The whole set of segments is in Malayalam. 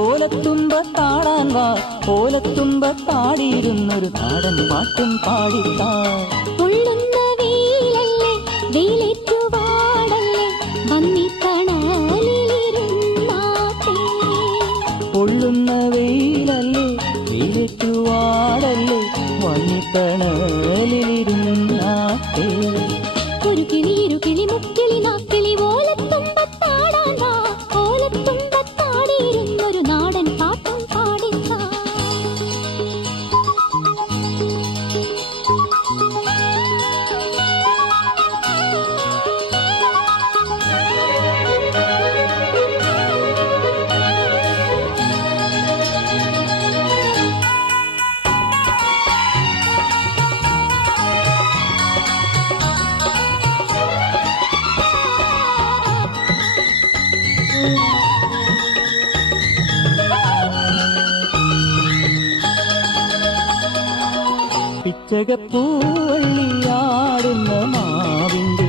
ഓലത്തുമ്പത്താടാൻ വാ, ഓലത്തുമ്പത്താടിയിരുന്നൊരു നാടൻ പാട്ടും പാടിത്താ. പൊള്ളുന്ന വെയിലല്ലേ വെയിലേറ്റു വാടല്ലേ വന്നിത്തണലിരുന്നാട്ടെ. പൊള്ളുന്ന വെയിലല്ലേ വെയിലേറ്റു വാടല്ലേ വന്നിത്തണലിരുന്നാട്ടെ. ഒരു കിളി ഇരു കിളി മുക്കിളി നാക്കിളി ഓലത്തുമ്പത്താടാൻ വാ, ഓലത്തുമ്പത്താടിയിരുന്നൊരു നാടൻ പാട്ടും പാടിത്താ. പിച്ചകപ്പൂവള്ളിയാടുന്ന മാവിന്റെ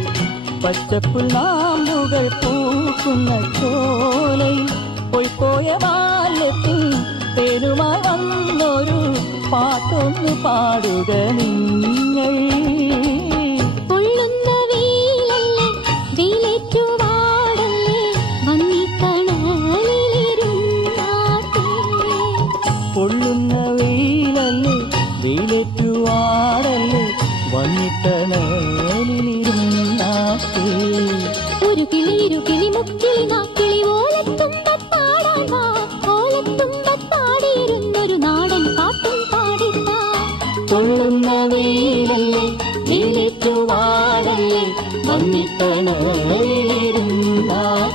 പച്ചപ്പുൽനാമ്പുകൾ പൂക്കുന്ന ചോലയിൽ പോയ ബാല്യത്തിൽ തേനുമായി വന്നൊരു പാട്ടൊന്ന് പാടുക നിങ്ങൾ. പൊള്ളുന്ന വെയിലല്ലേ വെയിലേറ്റു വാടല്ലേ വന്നിത്തണലിരുന്നാട്ടെ. പൊള്ളുന്ന വെയിലല്ലേ വെയിലേറ്റു വാടല്ലേ വന്നിട്ടണലിരുന്നാട്ടെ. ഒരു കിളി ഇരു കിളി മുക്കിളി നാക്കിളി ഓലത്തുമ്പത്താടാൻ വാ, ഓലത്തുമ്പത്താടിയിരുന്നൊരു നാടൻ പാട്ടും പാടിത്താ. പൊള്ളുന്ന വെയിലല്ലേ വെയിലേറ്റു വാടല്ലേ വന്നിട്ടണലിരുന്നാട്ടെ.